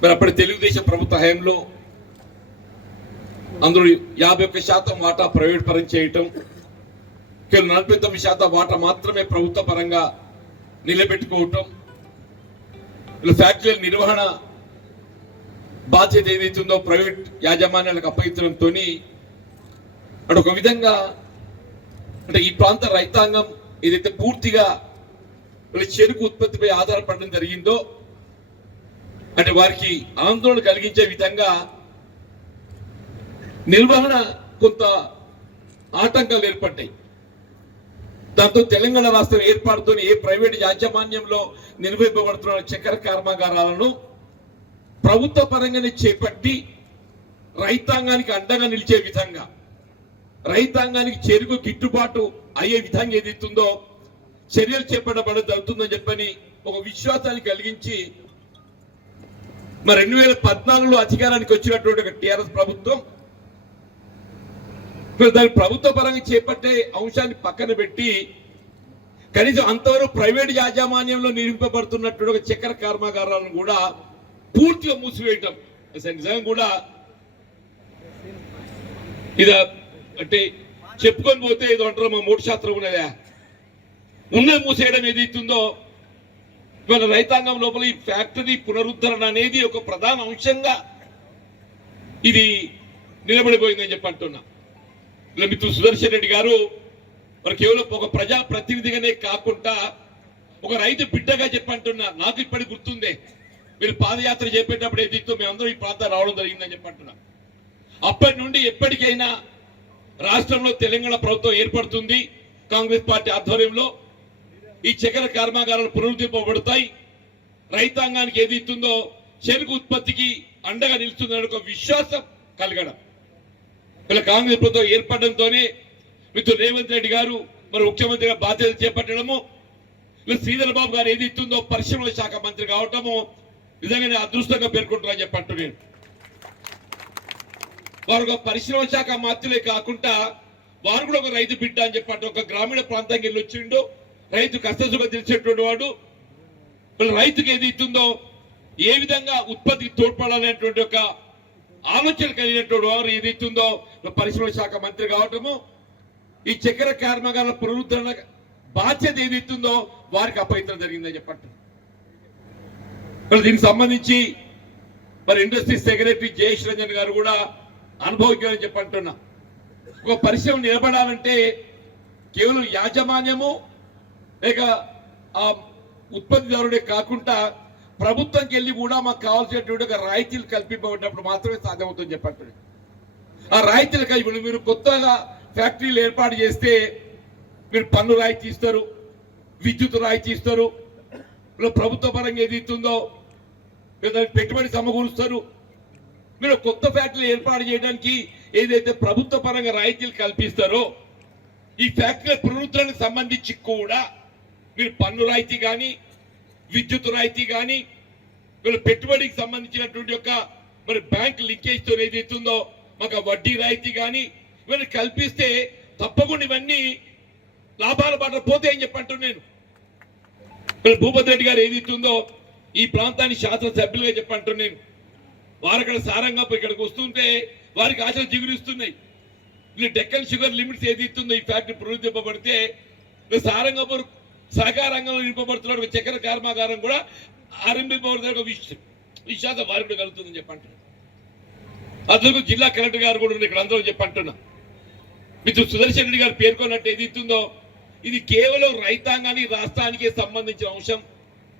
మరి అప్పటి తెలుగుదేశం ప్రభుత్వ హయాంలో అందరూ 51% వాటా ప్రైవేట్ పరం చేయటం, కేవలం 49% వాటా మాత్రమే ప్రభుత్వ పరంగా నిలబెట్టుకోవటం, ఫ్యాక్టరీల నిర్వహణ బాధ్యత ఏదైతుందో ప్రైవేట్ యాజమాన్యాలకు అప్పగించడంతో అంటే ఒక విధంగా అంటే ఈ ప్రాంత రైతాంగం ఏదైతే పూర్తిగా చెరుకు ఉత్పత్తిపై ఆధారపడడం జరిగిందో అంటే వారికి ఆందోళన కలిగించే విధంగా నిర్వహణ కొంత ఆటంకాలు ఏర్పడ్డాయి. దాంతో తెలంగాణ రాష్ట్రం ఏర్పాటుతో ఏ ప్రైవేట్ యాజమాన్యంలో నిర్వహింపబడుతున్న చక్కెర కర్మాగారాలను ప్రభుత్వ పరంగానే చేపట్టి రైతాంగానికి అండగా నిలిచే విధంగా, రైతాంగానికి చెరుకు గిట్టుబాటు అయ్యే విధంగా ఏదైతుందో చర్యలు చేపట్టబడ జరుగుతుందని చెప్పని ఒక విశ్వాసాన్ని కలిగించి మరి 2014లో అధికారానికి వచ్చినటువంటి ఒక టీఆర్ఎస్ ప్రభుత్వం దాని ప్రభుత్వ పరంగా చేపట్టే అంశాన్ని పక్కన పెట్టి కనీసం అంతవరకు ప్రైవేట్ యాజమాన్యంలో నిర్మింపబడుతున్నటువంటి ఒక చక్కెర కర్మాగారాలను కూడా పూర్తిగా మూసివేయటం నిజంగా కూడా ఇది అంటే చెప్పుకొని పోతే ఏదో అంటారు మా 3% ఉన్నదా ఉన్నది మూసేయడం ఏదైతుందో ఇవాళ రైతాంగం లోపల ఈ ఫ్యాక్టరీ పునరుద్ధరణ అనేది ఒక ప్రధాన అంశంగా ఇది నిలబడిపోయిందని చెప్పి అంటున్నా. మిత్రులు సుదర్శన్ రెడ్డి గారు మరి కేవలం ఒక ప్రజా ప్రతినిధిగానే కాకుండా ఒక రైతు బిడ్డగా చెప్పంటున్నారు. నాకు ఇప్పటికి గుర్తుందే మీరు పాదయాత్ర చేపేటప్పుడు ఏదైతే మేమందరం ఈ ప్రాంతం రావడం జరిగిందని చెప్పంటున్నా. అప్పటి నుండి ఎప్పటికైనా రాష్ట్రంలో తెలంగాణ ప్రభుత్వం ఏర్పడుతుంది, కాంగ్రెస్ పార్టీ ఆధ్వర్యంలో ఈ చక్కెర కర్మాగారాలు పునరుద్ధరింపబడతాయి, రైతాంగానికి ఏదైతుందో చెరుకు ఉత్పత్తికి అండగా నిలుస్తుందని ఒక విశ్వాసం కలగడం ఇలా కాంగ్రెస్ ప్రభుత్వం ఏర్పడడంతోనే మిత్రులు రేవంత్ రెడ్డి గారు మరి ముఖ్యమంత్రిగా బాధ్యత చేపట్టడము, శ్రీధర్ బాబు గారు ఏదైతుందో పరిశ్రమల శాఖ మంత్రి కావటము నిజంగానే అదృష్టంగా పేర్కొంటారని చెప్పట్టు. నేను వారు ఒక పరిశ్రమ శాఖ మంత్రులే కాకుండా వారు కూడా ఒక రైతు బిడ్డ అని చెప్పట్టు. ఒక గ్రామీణ ప్రాంతానికి వెళ్ళి వచ్చిండు, రైతు కష్టసుఖం తెలిసేటువంటి వాడు, రైతుకి ఏదైతుందో ఏ విధంగా ఉత్పత్తికి తోడ్పడాలనేటువంటి ఒక ఆలోచన కలిగినటువంటి వారు ఏదైతుందో పరిశ్రమ శాఖ మంత్రి కావటము, ఈ చక్కెర కర్మాగారాల పునరుద్ధరణ బాధ్యత ఏదైతుందో వారికి అప్పగించడం జరిగిందని చెప్పట్టు. దీనికి సంబంధించి మరి ఇండస్ట్రీ సెక్రటరీ జయేష్ రంజన్ గారు కూడా అనుభవించాలని చెప్పంటున్నా. ఒక పరిశ్రమ నిలబడాలంటే కేవలం యాజమాన్యము లేక ఆ ఉత్పత్తిదారుడే కాకుండా ప్రభుత్వంకి వెళ్ళి కూడా మాకు కావాల్సినటువంటి ఒక రాయితీలు కల్పింపబడినప్పుడు మాత్రమే సాధ్యమవుతుందని చెప్పండి. ఆ రాయితీలు కలిపి మీరు కొత్తగా ఫ్యాక్టరీలు ఏర్పాటు చేస్తే మీరు పన్ను రాయితీ ఇస్తారు, విద్యుత్ రాయితీ ఇస్తారు, ప్రభుత్వ పరంగా ఏదైతుందో దానికి పెట్టుబడి సమకూరుస్తారు. మీరు కొత్త ఫ్యాక్టరీలు ఏర్పాటు చేయడానికి ఏదైతే ప్రభుత్వ పరంగా రాయితీలు కల్పిస్తారో ఈ ఫ్యాక్టరీల పునరుద్ధరణకు సంబంధించి కూడా మీరు పన్ను రాయితీ కానీ, విద్యుత్ రాయితీ కానీ, వీళ్ళ పెట్టుబడికి సంబంధించినటువంటి యొక్క మరి బ్యాంక్ లింకేజ్తో ఏదైతుందో మాకు వడ్డీ రాయితీ కానీ ఇవన్నీ కల్పిస్తే తప్పకుండా ఇవన్నీ లాభాల బాట పోతే అని చెప్పంటూ నేను భూపతి రెడ్డి గారు ఏదైతుందో ఈ ప్రాంతాన్ని శాసనసభ్యులుగా చెప్పంటూ నేను వారు అక్కడ సారంగపూర్ ఇక్కడికి వస్తుంటే వారికి ఆశలు జిగురిస్తున్నాయి. డెక్కన్ షుగర్ లిమిట్స్ ఏదైతుందో ఈ ఫ్యాక్టరీ పునరుద్ధరింపబడితే సారంగపూర్ సహకార రంగంలో నింపబడుతున్న ఒక చక్కెర కర్మాగారం కూడా ఆరంభింపబడుతున్న విశ్వాసం వారికి కూడా కలుగుతుందని చెప్పంటున్నా. అందుకు జిల్లా కలెక్టర్ గారు కూడా ఇక్కడ అందరూ చెప్పంటున్నా. మిత్రులు సుదర్శన్ రెడ్డి గారు పేర్కొన్నట్టు ఏదైతుందో ఇది కేవలం రైతాంగానికి రాష్ట్రానికి సంబంధించిన అంశం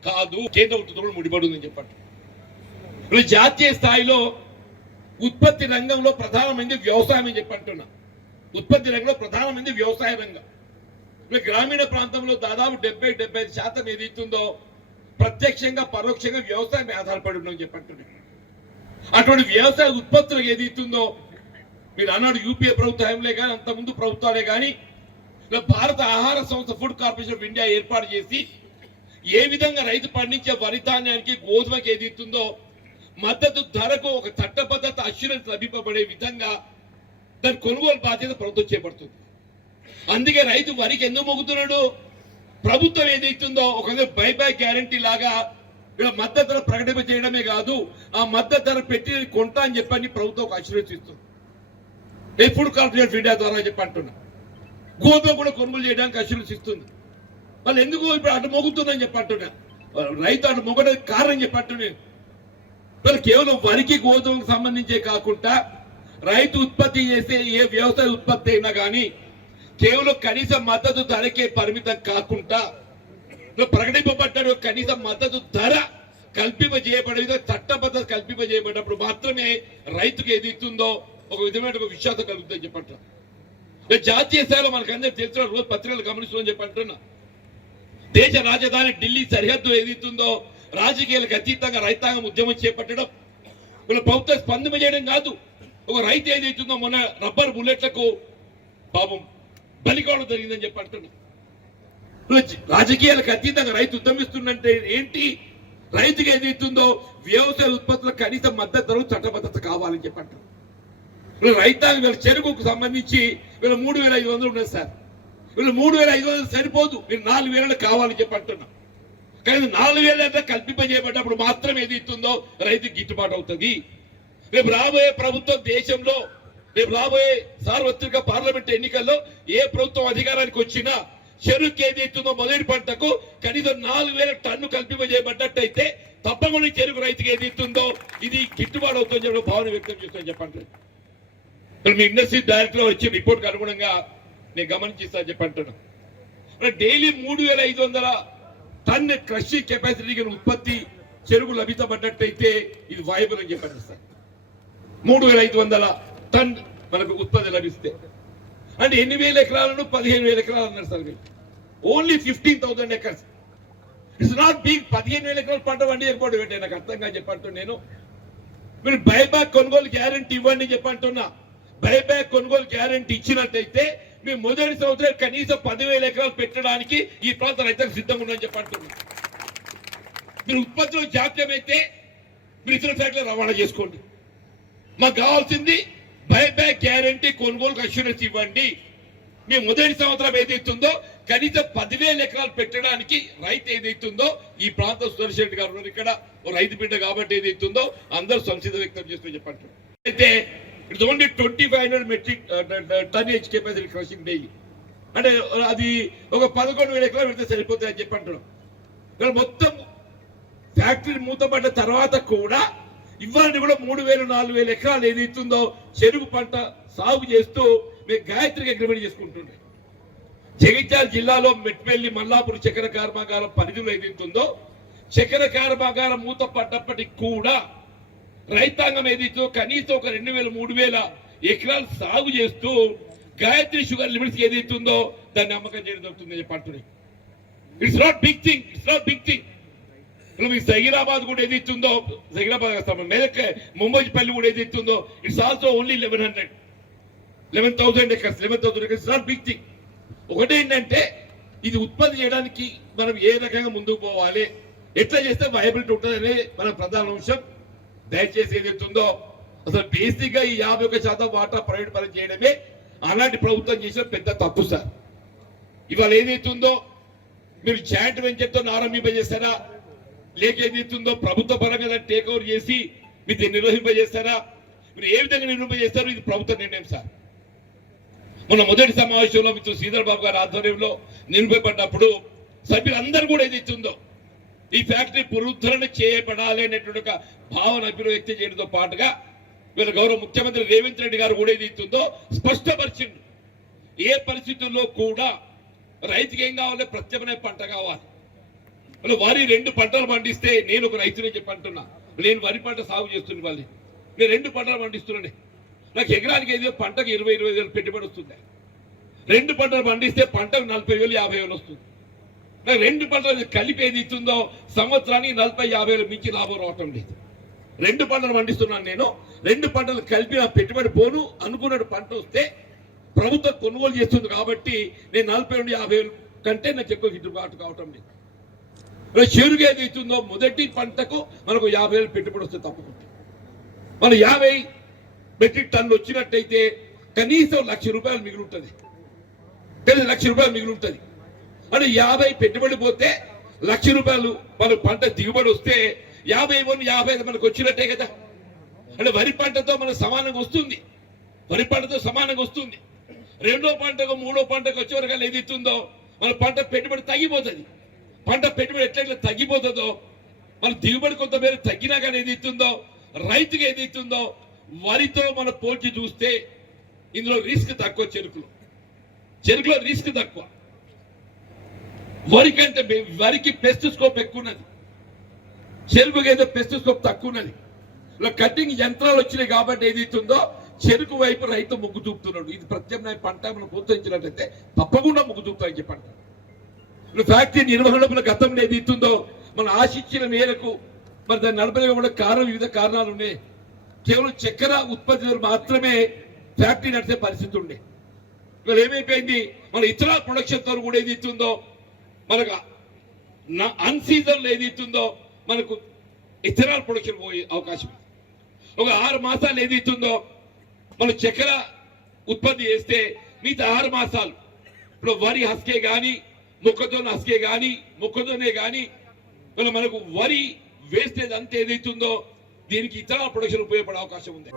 కాదు, కేంద్ర ప్రభుత్వం ముడిపడి ఉందని చెప్పండి. జాతీయ స్థాయిలో ఉత్పత్తి రంగంలో ప్రధానమైనది వ్యవసాయం అని చెప్పంటున్నా. ఉత్పత్తి రంగంలో ప్రధానమైనది వ్యవసాయ రంగం. గ్రామీణ ప్రాంతంలో దాదాపు 70-75% ఏదైతుందో ప్రత్యక్షంగా పరోక్షంగా వ్యవసాయం ఆధారపడి ఉందని చెప్పంటున్నా. అటువంటి వ్యవసాయ ఉత్పత్తులకు ఏదైతుందో మీరు అన్నాడు యూపీఏ ప్రభుత్వంలే కానీ అంతకుముందు ప్రభుత్వాలే కానీ భారత ఆహార సంస్థ ఫుడ్ కార్పొరేషన్ ఆఫ్ ఇండియా ఏర్పాటు చేసి ఏ విధంగా రైతు పండించే వరి ధాన్యానికి గోధుమకి ఏదైతుందో మద్దతు ధరకు ఒక చట్టబద్ధత అష్యూరెన్స్ లభింపబడే విధంగా దాని కొనుగోలు బాధ్యత ప్రభుత్వం చేపడుతుంది. అందుకే రైతు వరికి ఎందుకు మొగ్గుతున్నాడు? ప్రభుత్వం ఏదైతుందో ఒక బైబ్యాక్ గ్యారంటీ లాగా ఇలా మద్దతు ధర ప్రకటింప చేయడమే కాదు, ఆ మద్దతు ధర పెట్టి కొంటా అని చెప్పని ప్రభుత్వం ఒక అష్యూరెన్స్ ఇస్తుంది. ఫుడ్ కార్పొరేషన్ ఆఫ్ ఇండియా ద్వారా చెప్పి అంటున్నా. గోధుమ కూడా కొనుగోలు చేయడానికి అష్యూరెన్స్ ఇస్తుంది. వాళ్ళు ఎందుకు ఇప్పుడు అటు మొగుతుందని చెప్పి అంటున్నా. రైతు అటు మొగడానికి కారణం చెప్పి అంటున్నాను. మరి కేవలం వరికి గోధుమకు సంబంధించే కాకుండా రైతు ఉత్పత్తి చేసే ఏ వ్యవసాయ ఉత్పత్తి అయినా కానీ కేవలం కనీస మద్దతు ధరకే పరిమితం కాకుండా ప్రకటింపబడ్డ కనీస మద్దతు ధర కల్పింపజేయబడే చట్టబద్ధత కల్పింపజేయబడినప్పుడు మాత్రమే రైతుకు ఏది ఇస్తుందో ఒక విధమైన ఒక విశ్వాసం కలుగుతుందని చెప్పంటున్నా. జాతీయ స్థాయిలో మనకందరూ తెలిసిన రోజు పత్రికలు గమనిస్తుందని చెప్పంటున్నా. దేశ రాజధాని ఢిల్లీ సరిహద్దు ఏదైతుందో రాజకీయాలకు అతీతంగా రైతాంగం ఉద్యమం చేపట్టడం, వీళ్ళ ప్రభుత్వం స్పందన చేయడం కాదు. ఒక రైతు ఏదైతుందో మొన్న రబ్బర్ బుల్లెట్లకు పాపం బలికోవడం జరిగిందని చెప్పి అంటున్నా. రాజకీయాలకు అతీతంగా రైతు ఉద్యమిస్తుందంటే ఏంటి? రైతుకి ఏదైతుందో వ్యవసాయ ఉత్పత్తులకు కనీస మద్దతు ధర చట్టబద్ధత కావాలని చెప్పి అంటున్నారు. వీళ్ళ రైతాంగం వీళ్ళ చెరుకుకు సంబంధించి వీళ్ళు 3,500 ఉన్నది సార్. వీళ్ళు 3,500 సరిపోదు, మీరు 4,000 కావాలని చెప్పి అంటున్నాం. కానీ 4,000 కల్పింపజేయబడ్డప్పుడు మాత్రం ఏది ఇస్తుందో రైతుకి గిట్టుబాటు అవుతుంది. రేపు రాబోయే ప్రభుత్వం దేశంలో రేపు రాబోయే సార్వత్రిక పార్లమెంట్ ఎన్నికల్లో ఏ ప్రభుత్వం అధికారానికి వచ్చినా చెరుకు ఏది ఇస్తుందో మొదటి పంటకు కనీసం 4,000 టన్ను కల్పింపజేయబడ్డట్టయితే తప్పకుండా చెరుకు రైతుకి ఏది ఇస్తుందో ఇది గిట్టుబాటు అవుతుందని చెప్పి భావన వ్యక్తం చేస్తామని చెప్పండి. మీ ఇండస్ట్రీ డైరెక్టర్ వచ్చిన రిపోర్ట్ అనుగుణంగా నేను గమనించిస్తా చెప్పంటున్నా. డైలీ 3,500 టన్ క్రషింగ్ కెపాసిటీ ఉత్పత్తి చెరుకు లభించబడ్డట్టయితే ఇది వాయబుల్ అని చెప్పండి సార్. 3,500 టన్ మనకు ఉత్పత్తి లభిస్తే అంటే 8,000 ఎకరాలను 15,000 ఎకరాలు అన్నారు sir. Only 15,000 acres. It's not big. 15,000 ఎకరాలు పంట పండియకపోవడం ఏంటి నాకు అర్థంగా చెప్పంటు. నేను మీరు బైబ్యాక్ కొనుగోలు గ్యారెంటీ ఇవ్వండి చెప్పంటున్నా. బైబ్యాక్ కొనుగోలు గ్యారెంటీ ఇచ్చినట్టయితే మేము మొదటి సంవత్సరం కనీసం 10,000 ఎకరాలు పెట్టడానికి ఈ ప్రాంత రైతులకు సిద్ధంగా ఉందని చెప్పంటున్నా. మీరు ఉత్పత్తిలో జాప్యం అయితే మీరు ఇతర ఫ్యాక్టరీలో రవాణా చేసుకోండి. మాకు కావాల్సింది బైబ్యాక్ గ్యారెంటీ కొనుగోలుకు అష్యూరెన్స్ ఇవ్వండి. మేము మొదటి సంవత్సరం ఏదైతుందో కనీసం 10,000 ఎకరాలు పెట్టడానికి రైతు ఏదైతుందో ఈ ప్రాంతం సుదర్శన్ గారు ఉన్నారు ఇక్కడ రైతు బిడ్డ కాబట్టి ఏదైతుందో అందరూ సంసిద్ధ వ్యక్తం చేస్తూ చెప్పండి. అయితే it's only 2,500 metric tonnage capacity crushing daily. అంటే అది ఒక 11,000 ఎకరాలు పెడితే సరిపోతుంది అని చెప్పి అంటున్నాం. మొత్తం ఫ్యాక్టరీ మూతపడ్డ తర్వాత కూడా ఇవ్వాలని కూడా 3,000-4,000 ఎకరాలు ఏదైతుందో చెరుకు పంట సాగు చేస్తూ మేము గాయత్రికి అగ్రిమెంట్ చేసుకుంటుండే. జగిత్యాల జిల్లాలో మెట్పల్లి మల్లాపూర్ చక్కెర కర్మాగారం పరిధిలో ఏదైతుందో చక్కెర కర్మాగారం మూత పడ్డప్పటికి కూడా రైతాంగం ఏదైతే కనీసం ఒక 2,000-3,000 ఎకరాలు సాగు చేస్తూ గాయత్రి షుగర్ లిమిట్స్ ఏదైతుందో దాన్ని అమ్మకం చేయడం జరుగుతుందని చెప్పంటున్నాయి. It's not big thing. It's not big thing. మీకు జహీరాబాద్ కూడా ఏదైతుందో జహీరాబాద్ మెదక్ ముంబైపల్లి కూడా ఏదైతుందో it's also only 11,000 acres. 11,000 acres it's not big thing. ఒకటేంటంటే ఇది ఉత్పత్తి చేయడానికి మనం ఏ రకంగా ముందుకు పోవాలి, ఎట్లా చేస్తే వయబిలిటీ ఉంటుందనే మన ప్రధాన అంశం. దయచేసి ఏదైతుందో అసలు బేసిక్ గా ఈ 51% వాటా ప్రైవేట్ పరం చేయడమే అలాంటి ప్రభుత్వం చేసిన పెద్ద తప్పు సార్. ఇవాళ ఏదైతుందో మీరు జాయింట్ వెంచర్తో ఆరంభింపజేస్తారా, లేక ఏదైతుందో ప్రభుత్వ పరంగా టేక్ ఓవర్ చేసి మీరు నిర్వహింపజేస్తారా, మీరు ఏ విధంగా నిర్వహింపజేస్తారో ఇది ప్రభుత్వ నిర్ణయం సార్. మొన్న మొదటి సమావేశంలో మిత్రులు శ్రీధర్ బాబు గారి ఆధ్వర్యంలో నిర్వహింపబడినప్పుడు సభ్యులందరూ కూడా ఏదైతుందో ఈ ఫ్యాక్టరీ పునరుద్ధరణ చేయబడాలి అనేటువంటి ఒక భావన అభిప్రాయం వ్యక్తం చేయడంతో పాటుగా వీళ్ళ గౌరవ ముఖ్యమంత్రి రేవంత్ రెడ్డి గారు కూడా ఏదైతుందో స్పష్టపరిచింది. ఏ పరిస్థితుల్లో కూడా రైతుకి ఏం కావాలి, ప్రత్యామ్నాయ పంట కావాలి. వరి 2 పంటలు పండిస్తే నేను ఒక రైతునే చెప్పి అంటున్నా. నేను వరి పంట సాగు చేస్తున్నా, వాళ్ళు నేను 2 పంటలు పండిస్తున్నాను. నాకు ఎకరానికి ఏదో పంటకు 20,000 పెట్టుబడి వస్తుంది. 2 పంటలు పండిస్తే పంటకు 40,000-50,000 వస్తుంది. నాకు 2 పంటలు కలిపి ఏది ఇస్తుందో సంవత్సరానికి 40,000-50,000 మించి లాభం రావటం లేదు. 2 పంటలు పండిస్తున్నాను నేను. 2 పంటలు కలిపి నా పెట్టుబడి పోను అనుకున్న పంట వస్తే ప్రభుత్వం కొనుగోలు చేస్తుంది కాబట్టి నేను 40,000-50,000 కంటే నాకు ఎక్కువ గిట్టుబాటు కావటం లేదు. చెరుకు ఏది ఇస్తుందో మొదటి పంటకు మనకు 50,000 పెట్టుబడి వస్తే తప్పకుండా మన 50 మెట్రిక్ టన్ను వచ్చినట్టయితే కనీసం ₹1,00,000 మిగిలి ఉంటుంది. ₹1,00,000 మిగిలి ఉంటుంది. అంటే 50 పెట్టుబడి పోతే ₹1,00,000 మనకు పంట దిగుబడి వస్తే 51-55 మనకు వచ్చినట్టే కదా. అంటే వరి పంటతో మనకు సమానంగా వస్తుంది, వరి పంటతో సమానంగా వస్తుంది. రెండో పంటకు మూడో పంటకు వచ్చే వరకు ఏది ఇస్తుందో మన పంట పెట్టుబడి తగ్గిపోతుంది. పంట పెట్టుబడి ఎట్లా తగ్గిపోతుందో మన దిగుబడి కొంతమేర తగ్గినా కానీ ఏది ఇస్తుందో రైతుకి ఏది ఇస్తుందో వరితో మన పోల్చి చూస్తే ఇందులో రిస్క్ తక్కువ. చెరుకులో రిస్క్ తక్కువ. వరి కంటే వరికి పెస్ట్ స్కోప్ ఎక్కువ ఉన్నది, చెరుకుకి ఏదో పెస్ట్ స్కోప్ తక్కువ ఉన్నది. ఇలా కటింగ్ యంత్రాలు వచ్చినాయి కాబట్టి ఏది ఇస్తుందో చెరుకు వైపు రైతు మొగ్గు చూపుతున్నాడు. ఇది ప్రత్యామ్నాయ పంట మనం ప్రోత్సహించినట్లయితే తప్పకుండా మొగ్గు చూపుతాయని చెప్పంట. ఫ్యాక్టరీ నిర్వహణ గతంలో ఏది ఇస్తుందో మనం ఆశించిన మేరకు మరి దాన్ని నడపలేకపోవడం కారణం వివిధ కారణాలు ఉన్నాయి. కేవలం చక్కెర ఉత్పత్తి మాత్రమే ఫ్యాక్టరీ నడిచే పరిస్థితి ఉండే. ఇవాళ ఏమైపోయింది, మన ఇతర ప్రొడక్షన్ తో కూడా ఏది ఇస్తుందో మనకు అన్ సీజన్ లో ఏది ఇస్తుందో మనకు ఇథనాల్ ప్రొడక్షన్ పోయే అవకాశం. ఒక 6 మాసాలు ఏది ఇస్తుందో మనం చక్కెర ఉత్పత్తి చేస్తే మిగతా 6 మాసాలు ఇప్పుడు వరి హస్కే కానీ మొక్కజొన్న హస్కే కానీ మొక్కజొన్నే కానీ మనకు వరి వేస్టేజ్ అంత ఏదైతుందో దీనికి ఇతర ప్రొడక్షన్ ఉపయోగపడే అవకాశం ఉంది.